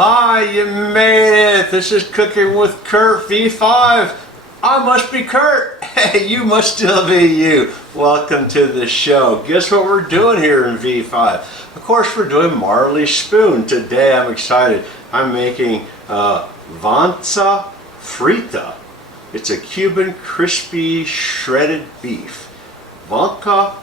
Hi, you made it. This is Cooking with Kurt V5. I must be Kurt. Hey, you must still be you. Welcome to the show. Guess what we're doing here in V5? Of course, we're doing Marley Spoon. Today, I'm excited. I'm making Vaca Frita. It's a Cuban crispy shredded beef. Vaca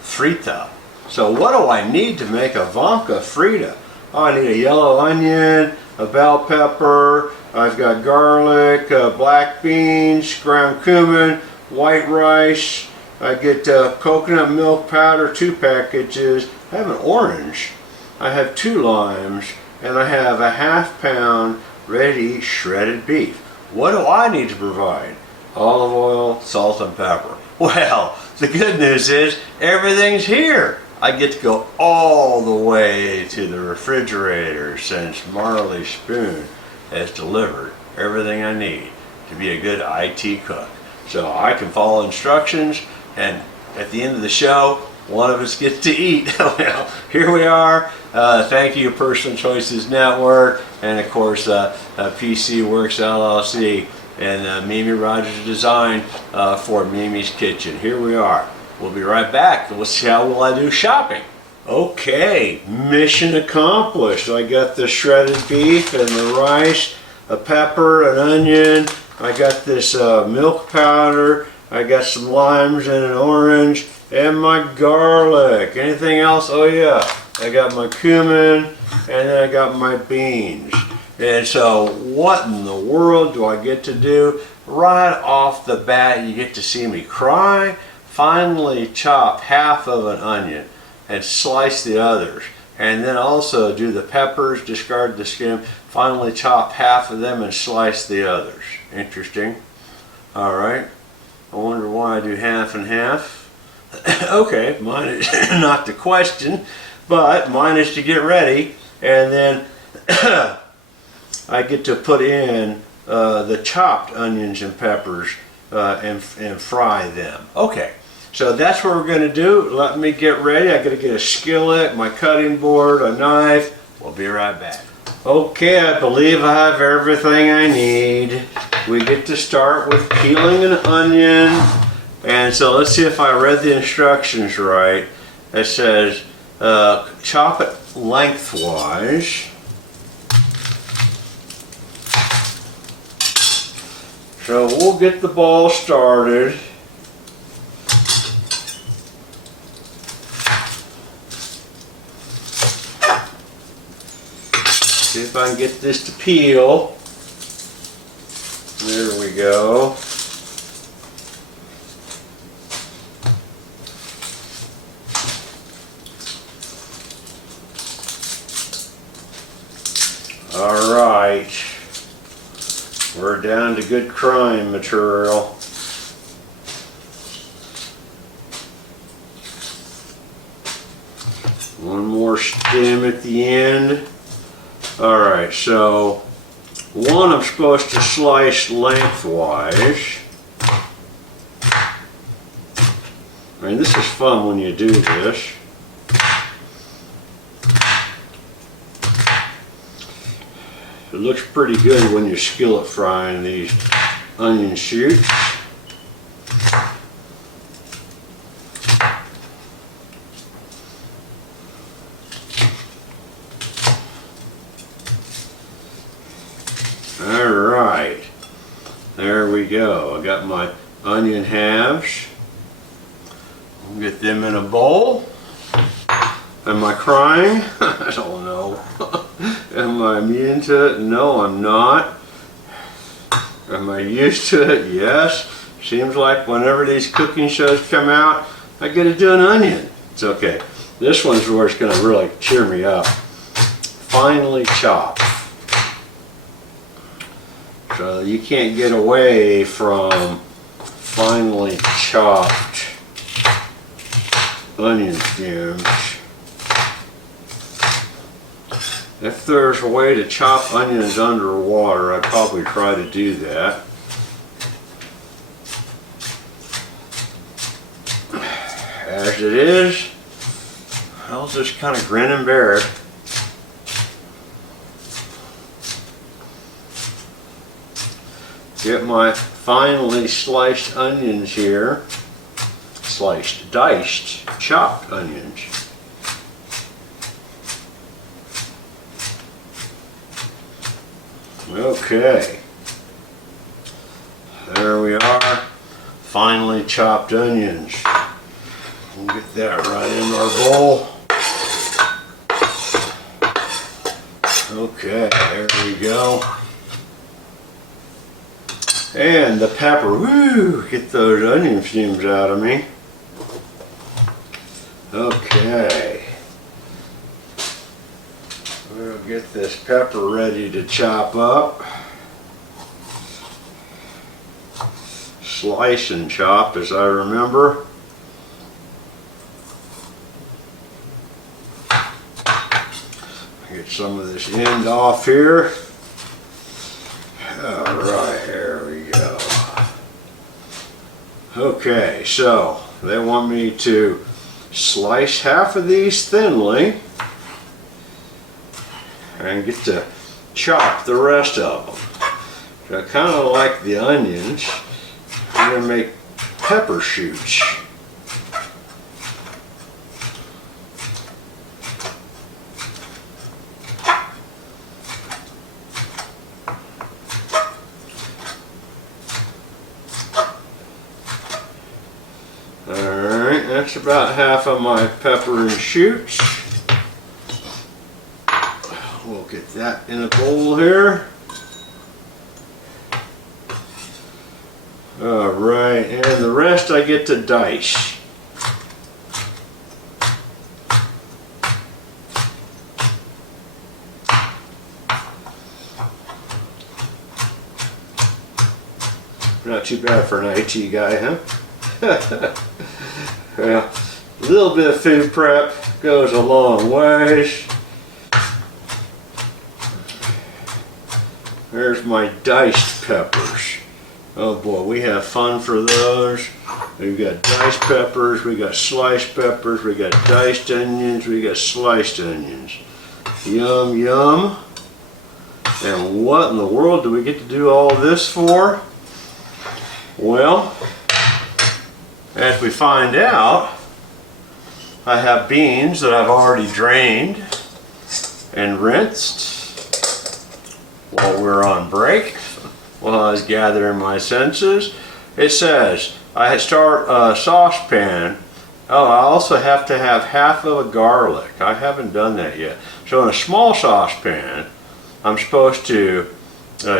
Frita. So what do I need to make a Vaca Frita? Oh, I need a yellow onion, a bell pepper, I've got garlic, black beans, ground cumin, white rice. I get coconut milk powder, 2 packages. I have an orange. I have 2 limes, and I have a ½ pound ready shredded beef. What do I need to provide? Olive oil, salt, and pepper. Well, the good news is everything's here. I get to go all the way to the refrigerator since Marley Spoon has delivered everything I need to be a good IT cook. So I can follow instructions, and at the end of the show, one of us gets to eat. Well, here we are. Thank you, Personal Choices Network, and of course, PCworks LLC, and Mimi Rogers Design for Mimi's Kitchen. Here we are. We'll be right back. We'll see how will I do shopping. Okay, mission accomplished. I got the shredded beef and the rice, a pepper, an onion. I got this milk powder. I got some limes and an orange, and my garlic. Anything else? Oh yeah, I got my cumin, and then I got my beans. And so what in the world do I get to do? Right off the bat, you get to see me cry. Finely chop half of an onion and slice the others, and then also do the peppers, discard the skin, finally chop half of them and slice the others. Interesting. Alright, I wonder why I do half and half. Okay, mine is not the question, but mine is to get ready, and then I get to put in the chopped onions and peppers and fry them. Okay. So that's what we're going to do. Let me get ready. I got to get a skillet, my cutting board, a knife. We'll be right back. Okay, I believe I have everything I need. We get to start with peeling an onion. And so let's see if I read the instructions right. It says chop it lengthwise. So we'll get the ball started. See if I can get this to peel. There we go. All right. We're down to good crime material. One more stem at the end. Alright, so one I'm supposed to slice lengthwise. I mean, this is fun when you do this. It looks pretty good when you're skillet frying these onion shoots. Alright, there we go. I got my onion halves. I'll get them in a bowl. Am I crying? I don't know. Am I immune to it? No, I'm not. Am I used to it? Yes. Seems like whenever these cooking shows come out, I get to do an onion. It's okay. This one's where it's going to really cheer me up. Finely chopped. So you can't get away from finely chopped onion stems. If there's a way to chop onions underwater, I'd probably try to do that. As it is, I'll just kind of grin and bear it. Get my finely sliced onions here. Sliced, diced, chopped onions. Okay. There we are. Finely chopped onions. We'll get that right in our bowl. Okay, there we go. And the pepper, woo, get those onion fumes out of me. Okay. We'll get this pepper ready to chop up. Slice and chop, as I remember. Get some of this end off here. All right, here we go. Okay, so they want me to slice half of these thinly and get to chop the rest of them. So I kind of like the onions. I'm going to make pepper shoots. Alright, that's about half of my pepper and shoots. We'll get that in a bowl here. Alright, and the rest I get to dice. Not too bad for an IT guy, huh? Well, a little bit of food prep goes a long ways. There's my diced peppers. Oh boy, we have fun for those. We've got diced peppers, we got sliced peppers, we got diced onions, we got sliced onions. Yum, yum. And what in the world do we get to do all this for? Well, as we find out, I have beans that I've already drained and rinsed while we're on break, while I was gathering my senses. It says I start a saucepan. Oh, I also have to have half of a garlic. I haven't done that yet. So in a small saucepan, I'm supposed to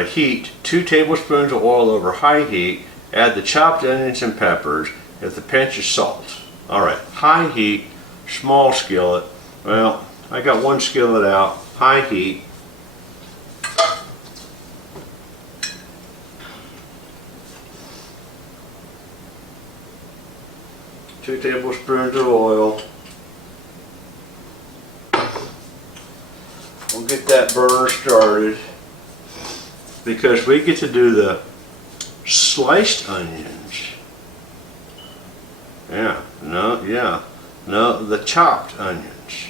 heat 2 tablespoons of oil over high heat, add the chopped onions and peppers, with a pinch of salt. Alright, high heat, small skillet. Well, I got one skillet out, high heat. Two tablespoons of oil. We'll get that burner started because we get to do the sliced onions. No, the chopped onions.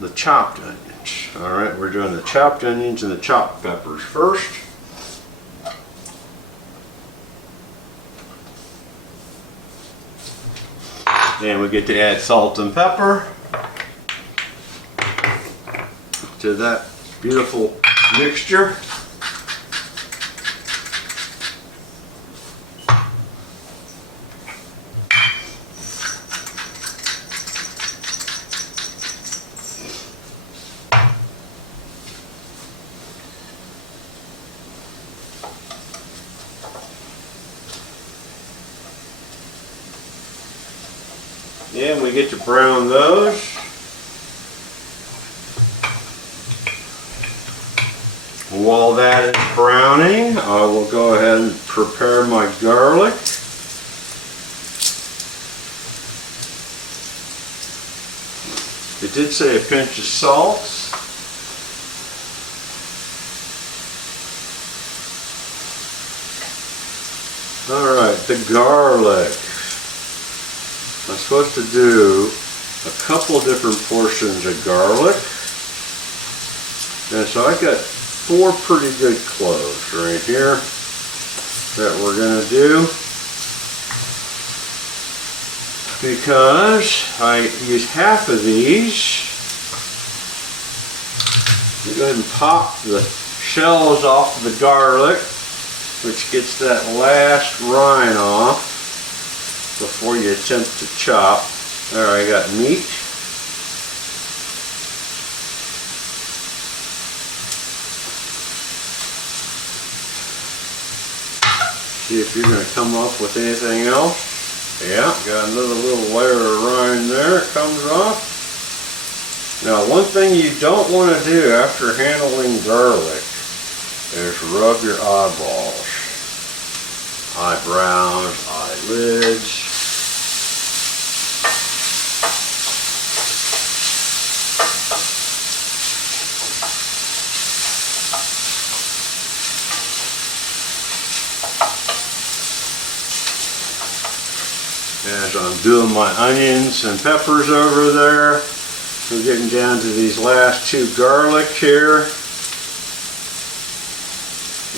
The chopped onions. Alright, we're doing the chopped onions and the chopped peppers first. And we get to add salt and pepper to that beautiful mixture. And we get to brown those. While that is browning, I will go ahead and prepare my garlic. It did say a pinch of salt. Alright, the garlic. I'm supposed to do a couple different portions of garlic. And so I got 4 pretty good cloves right here. that we're going to do, because I use half of these. You go ahead and pop the shells off of the garlic, which gets that last rind off before you attempt to chop. There, I got meat. See if you're going to come up with anything else. Yeah, got another little layer of rind there. It comes off. Now, one thing you don't want to do after handling garlic is rub your eyeballs, eyebrows, eyelids. As I'm doing my onions and peppers over there, we're getting down to these last two garlic here.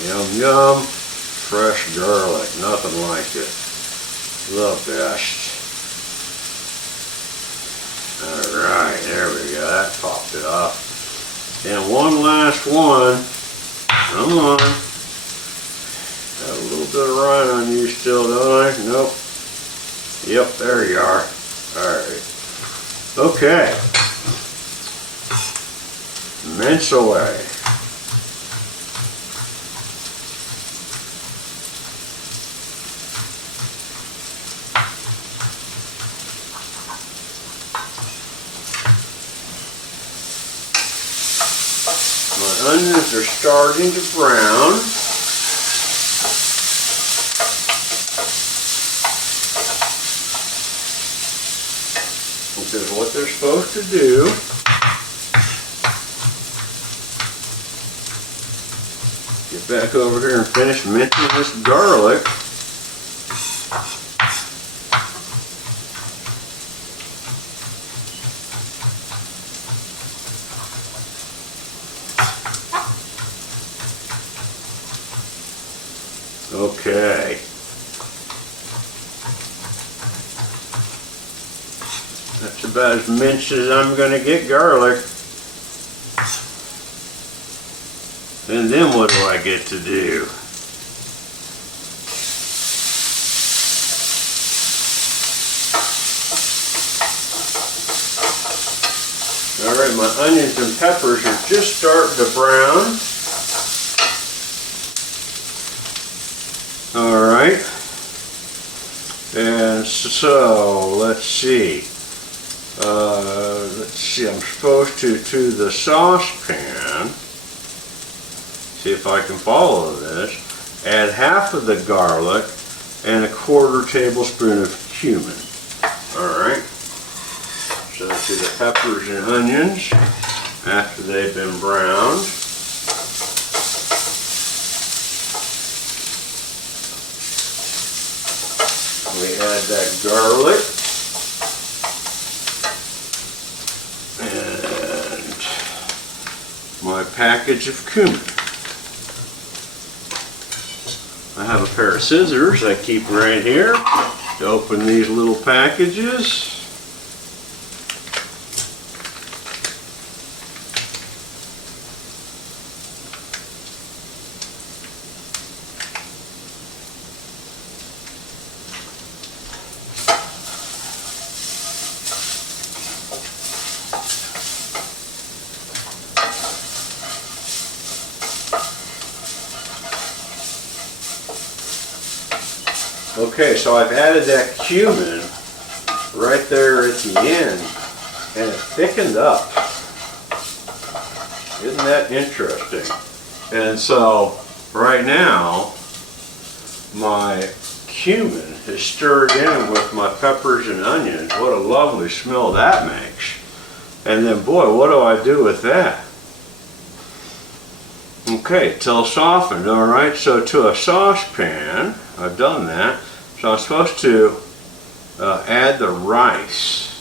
Yum yum, fresh garlic, nothing like it. The best. Alright, there we go, that popped it off. And one last one. Come on. Got a little bit of rind on you still, don't I? Nope. Yep, there you are. Alright. Okay. Mince away. My onions are starting to brown. Which is what they're supposed to do. Get back over here and finish mincing this garlic. Okay. That's about as minced as I'm going to get garlic. And then what do I get to do? Alright, my onions and peppers are just starting to brown. Alright. And so, let's see. I'm supposed to the saucepan. See if I can follow this. Add half of the garlic and a 1/4 tablespoon of cumin. Alright. So to the peppers and onions after they've been browned. We add that garlic. And my package of cumin. I have a pair of scissors I keep right here to open these little packages. Okay, so I've added that cumin right there at the end, and it thickened up. Isn't that interesting? And so, right now, my cumin is stirred in with my peppers and onions. What a lovely smell that makes. And then, boy, what do I do with that? Okay, till softened, alright, so to a saucepan, I've done that. So I'm supposed to add the rice.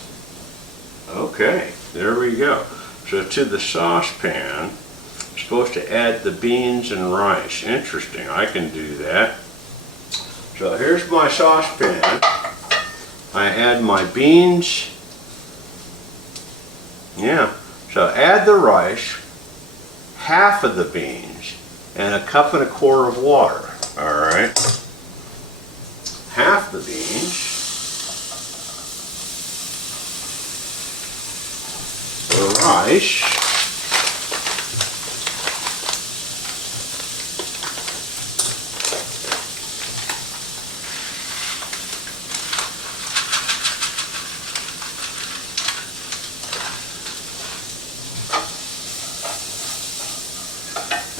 Okay, there we go. So to the saucepan, I'm supposed to add the beans and rice. Interesting, I can do that. So here's my saucepan. I add my beans. Yeah, so add the rice, half of the beans, and 1.25 cups of water. All right, half the beans, the rice,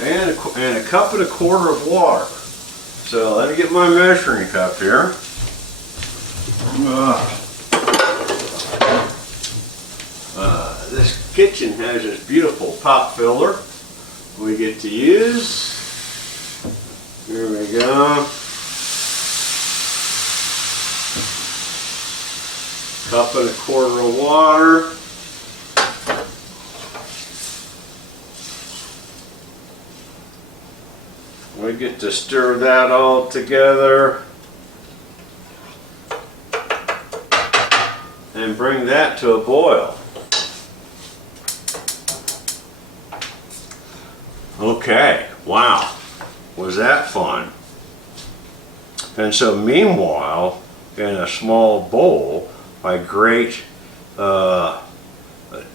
and 1.25 cups of water. So let me get my measuring cup here. This kitchen has this beautiful pop filler we get to use. Here we go. 1.25 cups of water. We get to stir that all together and bring that to a boil. Okay, wow, was that fun? And so meanwhile, in a small bowl, I grate a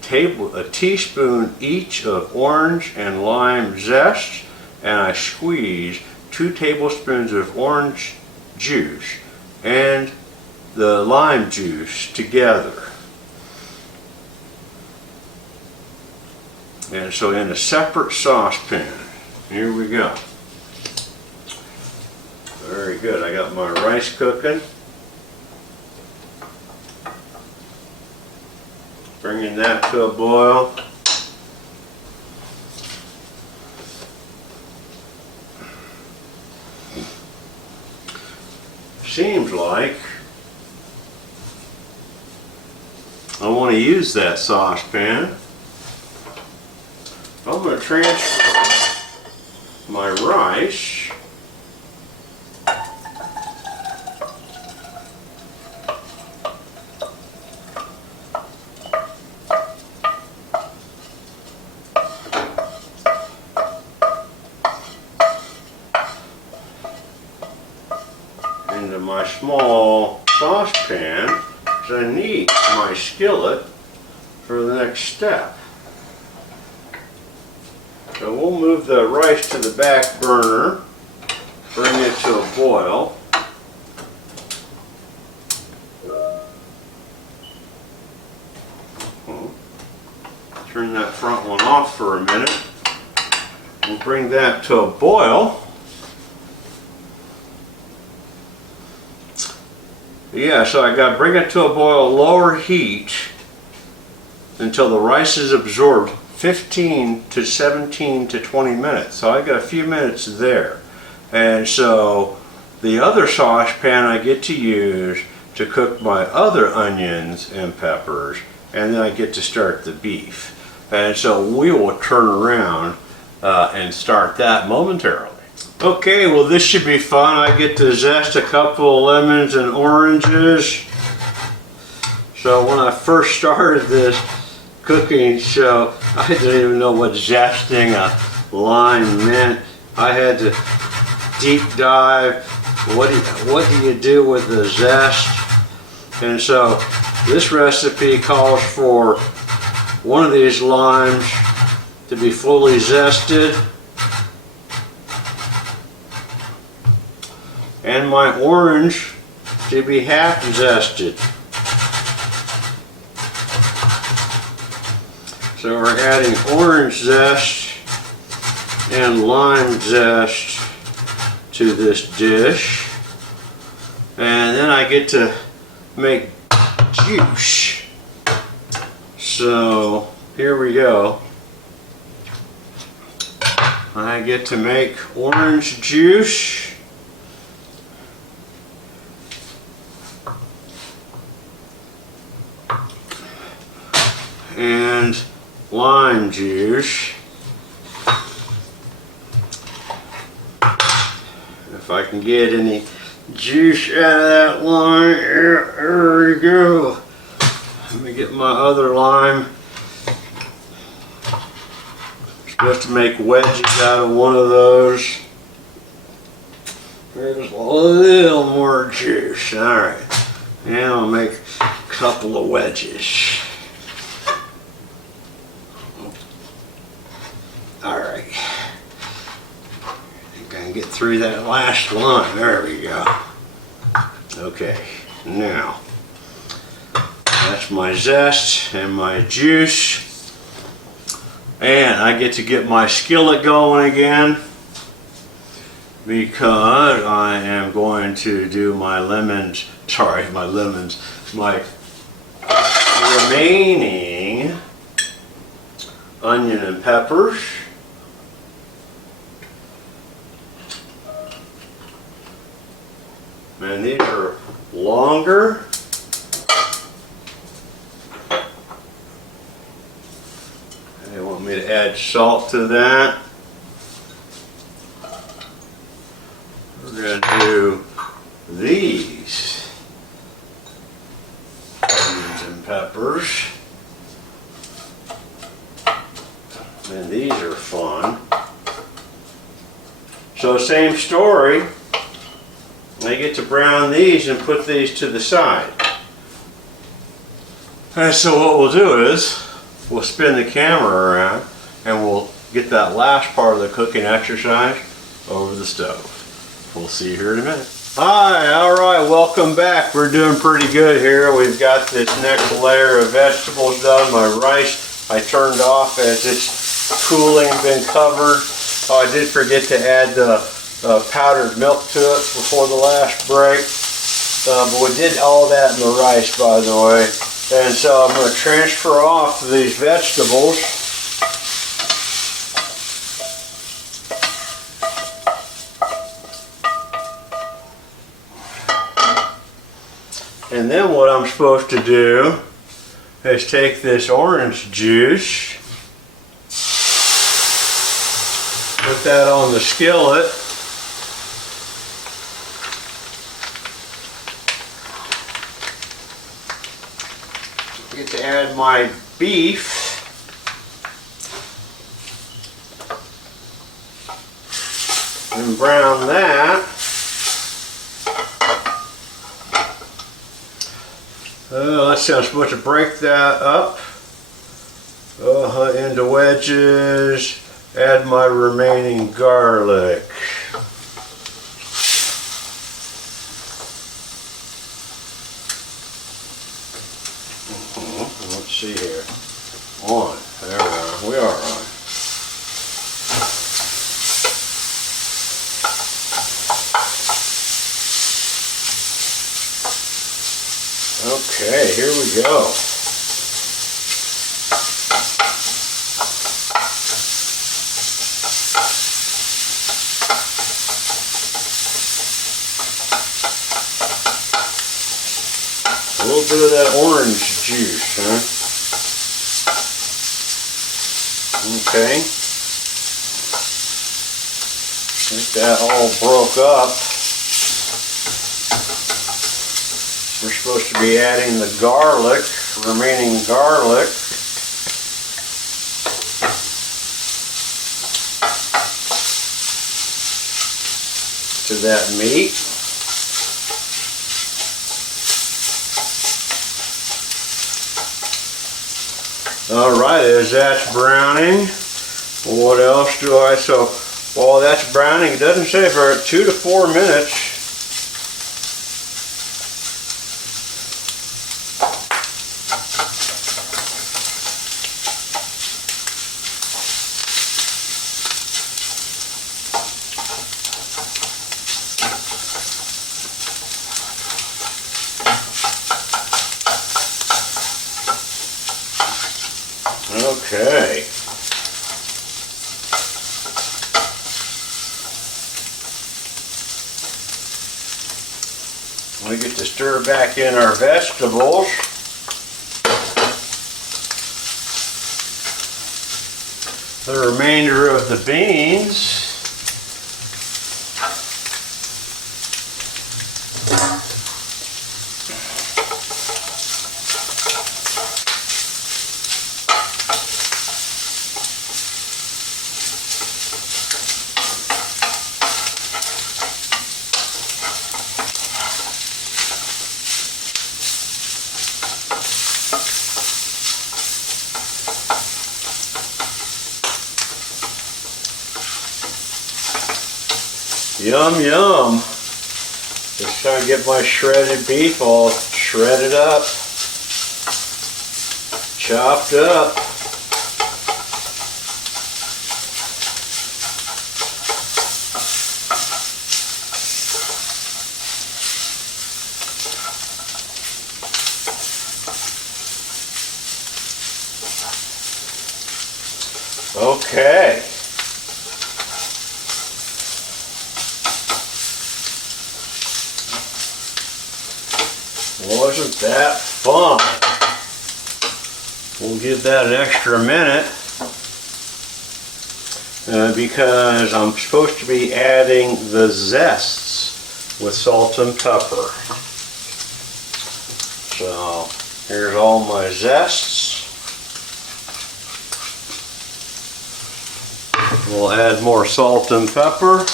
teaspoon each of orange and lime zest, and I squeeze 2 tablespoons of orange juice and the lime juice together. And so in a separate saucepan, here we go. Very good. I got my rice cooking. Bringing that to a boil. Seems like I want to use that saucepan. I'm going to transfer my rice into my small saucepan, because I need my skillet for the next step. So we'll move the rice to the back burner, bring it to a boil. Turn that front one off for a minute. We'll bring that to a boil. Yeah, so I got to bring it to a boil, lower heat until the rice is absorbed, 15 to 17 to 20 minutes. So I got a few minutes there. And so the other saucepan I get to use to cook my other onions and peppers, and then I get to start the beef. And so we will turn around and start that momentarily. Okay, well this should be fun. I get to zest a couple of lemons and oranges. So when I first started this cooking show, I didn't even know what zesting a lime meant. I had to deep dive. What do you do with the zest? And so this recipe calls for one of these limes to be fully zested, and my orange to be half zested. So we're adding orange zest and lime zest to this dish, and then I get to make juice. So here we go. I get to make orange juice. And lime juice. If I can get any juice out of that lime. There we go. Let me get my other lime. Supposed to make wedges out of one of those. There's a little more juice. Alright. Now I'll make a couple of wedges. Alright. I think I can get through that last lime. There we go. Okay. Now, that's my zest and my juice. And I get to get my skillet going again because I am going to do my my remaining onion and peppers. And these are longer. They want me to add salt to that. We're going to do these onions and peppers. And these are fun. So same story. I get to brown these and put these to the side. And so what we'll do is we'll spin the camera around and we'll get that last part of the cooking exercise over the stove. We'll see you here in a minute. Hi, alright, welcome back. We're doing pretty good here. We've got this next layer of vegetables done. My rice I turned off as it's cooling, been covered. Oh, I did forget to add the powdered milk to it before the last break. But we did all that in the rice, by the way. And so I'm going to transfer off these vegetables. And then what I'm supposed to do is take this orange juice, put that on the skillet, get to add my beef, and brown that. Let's see, I'm supposed to break that up into wedges, add my remaining garlic. Let's see here. On. There we are. We are on. Okay, here we go. A little bit of that orange juice, huh? Okay. Get that all broke up. We're supposed to be adding the garlic, remaining garlic. To that meat. Alright, as that's browning, what else do I, so while that's browning, it doesn't say for 2 to 4 minutes. Okay. We get to stir back in our vegetables. The remainder of the beans. Yum, yum. Just trying to get my shredded beef all shredded up, chopped up. Okay. Wasn't that fun? We'll give that an extra minute because I'm supposed to be adding the zests with salt and pepper. So here's all my zests. We'll add more salt and pepper.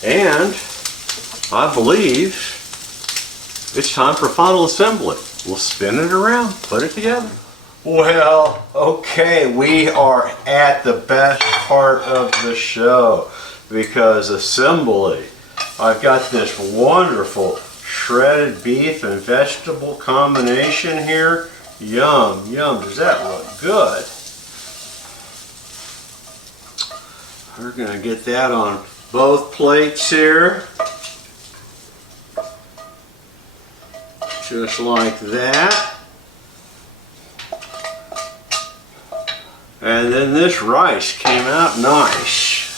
And I believe it's time for final assembly. We'll spin it around, put it together. Well, okay, we are at the best part of the show because assembly. I've got this wonderful shredded beef and vegetable combination here. Yum, yum, does that look good? We're gonna get that on both plates here, just like that. And then this rice came out nice.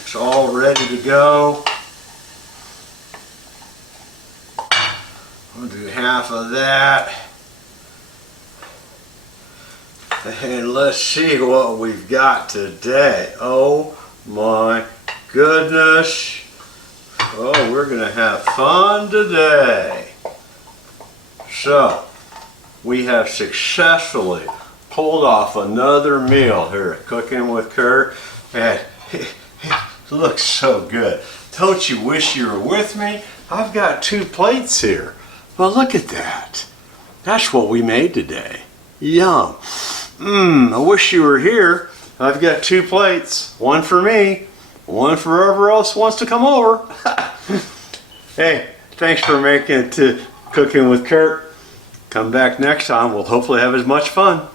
It's all ready to go. I'll do half of that. And let's see what we've got today. Oh my goodness. Oh, we're gonna have fun today. So, we have successfully pulled off another meal here at Cooking with Kurt, and it looks so good. Don't you wish you were with me? I've got 2 plates here. Well, look at that. That's what we made today. Yum. I wish you were here. I've got 2 plates, one for me, one for whoever else wants to come over. Hey, thanks for making it to Cooking with Kurt. Come back next time. We'll hopefully have as much fun.